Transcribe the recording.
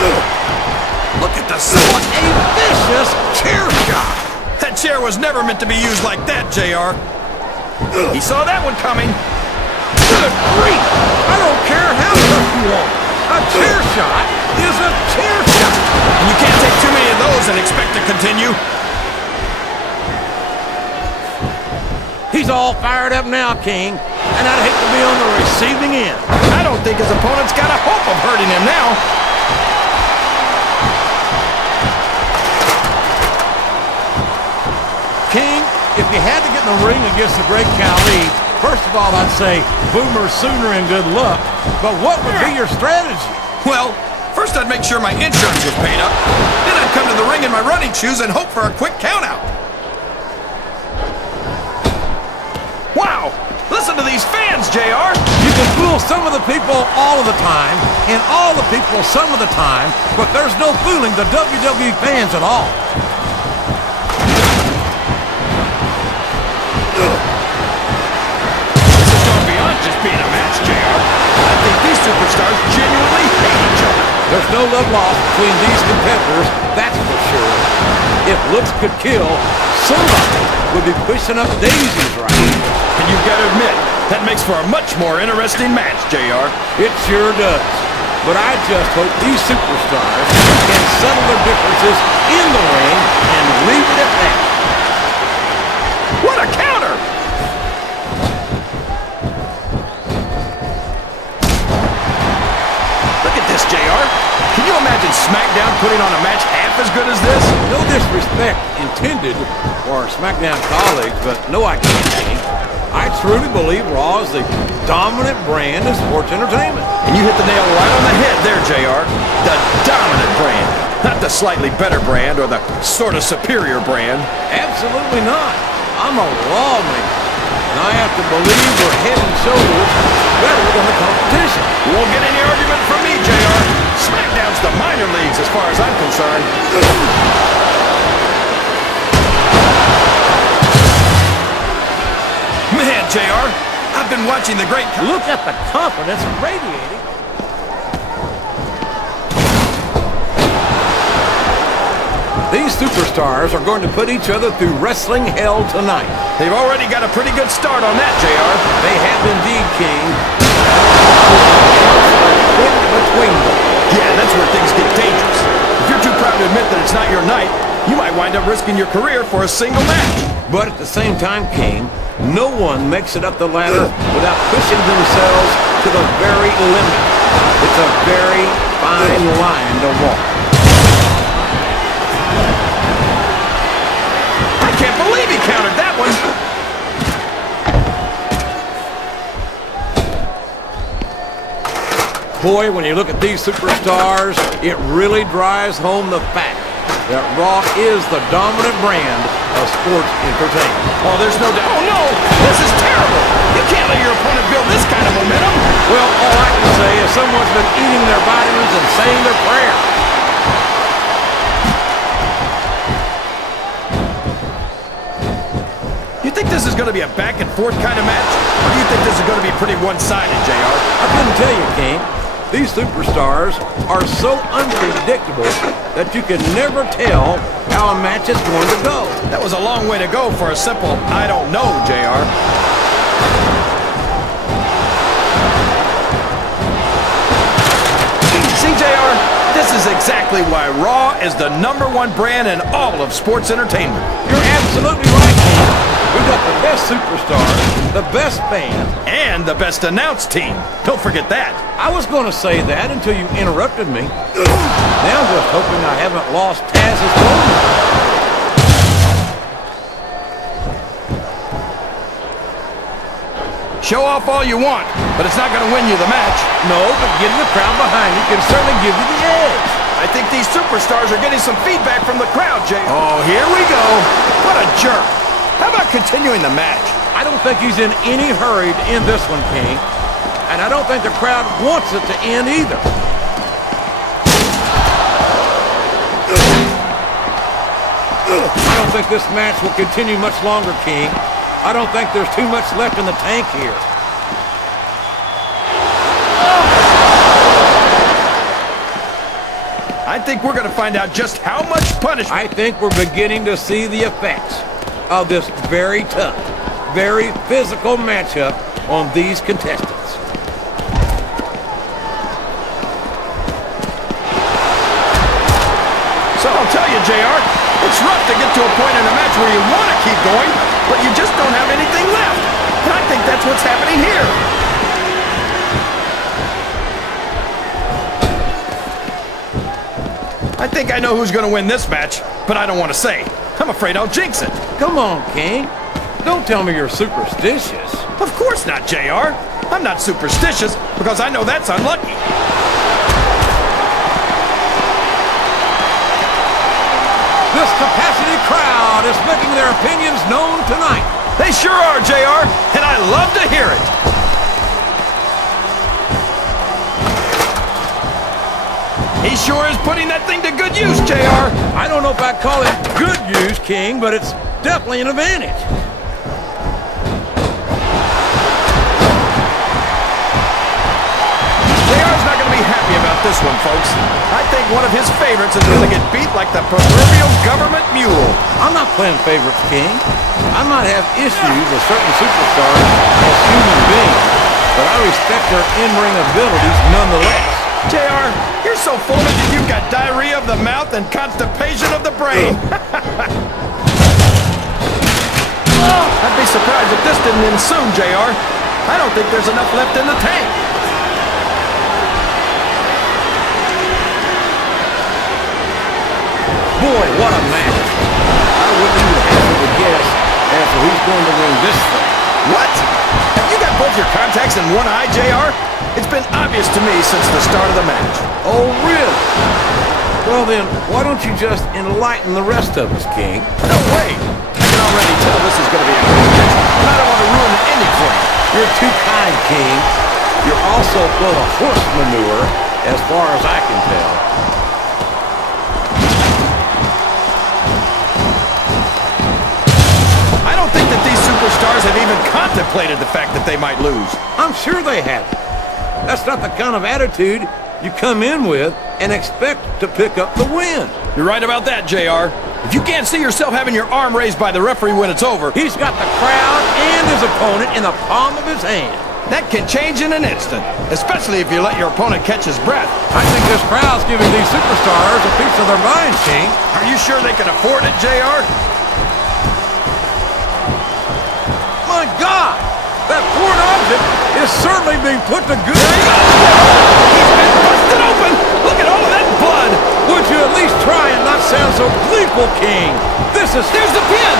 Look at the what a vicious chair shot. That chair was never meant to be used like that, JR. He saw that one coming. Good grief! I don't care how tough you want. A chair shot is a chair shot. And you can't take too many of those and expect to continue. He's all fired up now, King, and I'd hate to be on the receiving end. I don't think his opponent's got a hope of hurting him now. King, if you had to get in the ring against the great KHALI, first of all, I'd say boomer sooner and good luck. But what would be your strategy? Well, first I'd make sure my insurance was paid up. Then I'd come to the ring in my running shoes and hope for a quick countout. Wow! Listen to these fans, JR! You can fool some of the people all of the time, and all the people some of the time, but there's no fooling the WWE fans at all. This has gone beyond just being a match, JR. I think these superstars genuinely hate each other. There's no love lost between these competitors, that's for sure. If looks could kill, somebody would be pushing up daisies right now. And you've got to admit, that makes for a much more interesting match, JR. It sure does. But I just hope these superstars can settle their differences in the ring and leave it at that. What a counter! Look at this, JR. Can you imagine SmackDown putting on a match half as good as this? No disrespect intended for our SmackDown colleagues, but no, I can't. I truly believe Raw is the dominant brand of sports entertainment. And you hit the nail right on the head there, JR. The dominant brand. Not the slightly better brand or the sort of superior brand. Absolutely not. I'm a Raw man, and I have to believe we're head and shoulders better than the competition. You won't get any argument from me, JR. SmackDown's the minor leagues as far as I'm concerned. Man, JR, I've been watching the great... Look at the confidence radiating. These superstars are going to put each other through wrestling hell tonight. They've already got a pretty good start on that, JR. They have indeed, King. Between them. Yeah, that's where things get dangerous. If you're too proud to admit that it's not your night, you might wind up risking your career for a single match. But at the same time, King, no one makes it up the ladder without pushing themselves to the very limit. It's a very fine line to walk. I can't believe he countered that one. Boy, when you look at these superstars, it really drives home the fact that Raw is the dominant brand of sports entertainment. Oh, there's no doubt. Oh, no! This is terrible! You can't let your opponent build this kind of momentum! Well, all I can say is someone's been eating their vitamins and saying their prayers. You think this is going to be a back-and-forth kind of match? Or do you think this is going to be pretty one-sided, JR? I couldn't tell you, King. These superstars are so unpredictable that you can never tell how a match is going to go. That was a long way to go for a simple, I don't know, JR. See, JR, this is exactly why Raw is the #1 brand in all of sports entertainment. You're absolutely right, King. We've got the best superstars, the best fans, and the best announced team. Don't forget that. I was going to say that until you interrupted me. Now I'm just hoping I haven't lost Taz's moment. Show off all you want, but it's not going to win you the match. No, but getting the crowd behind you can certainly give you the edge. I think these superstars are getting some feedback from the crowd, Jay. Oh, here we go. What a jerk. How about continuing the match? I don't think he's in any hurry to end this one, King. And I don't think the crowd wants it to end either. I don't think this match will continue much longer, King. I don't think there's too much left in the tank here. think we're going to find out just how much punishment. I think we're beginning to see the effects of this very tough, very physical matchup on these contestants. So I'll tell you, JR, it's rough to get to a point in a match where you want to keep going, but you just don't have anything left. And I think that's what's happening here. I think I know who's going to win this match, but I don't want to say. I'm afraid I'll jinx it. Come on, King. Don't tell me you're superstitious. Of course not, JR. I'm not superstitious because I know that's unlucky. This capacity crowd is making their opinions known tonight. They sure are, JR, and I love to hear it. He sure is putting that thing to good use, JR. I don't know if I'd call it good use, King, but it's definitely an advantage. JR's not going to be happy about this one, folks. I think one of his favorites is going to get beat like the proverbial government mule. I'm not playing favorites, King. I might have issues with certain superstars as human beings, but I respect their in-ring abilities nonetheless. JR, you're so full of it that you've got diarrhea of the mouth and constipation of the brain. I'd be surprised if this didn't end soon, JR. I don't think there's enough left in the tank. Boy, what a match. I wouldn't even hazard a guess as to who's going to win this thing. What? Have you got both your contacts in one eye, JR? It's been obvious to me since the start of the match. Oh, really? Well then, why don't you just enlighten the rest of us, King? No way! I can already tell this is going to be a good match, and I don't want to ruin the ending for you. You're too kind, King. You're also full of horse manure, as far as I can tell. I don't think that these superstars have even contemplated the fact that they might lose. I'm sure they haven't. That's not the kind of attitude you come in with and expect to pick up the win. You're right about that, JR. If you can't see yourself having your arm raised by the referee when it's over, he's got the crowd and his opponent in the palm of his hand. That can change in an instant, especially if you let your opponent catch his breath. I think this crowd's giving these superstars a piece of their mind, King. Are you sure they can afford it, JR? My God! That foreign object is certainly being put to good use. He's been busted open! Look at all of that blood! Would you at least try and not sound so gleeful, King? There's the pin!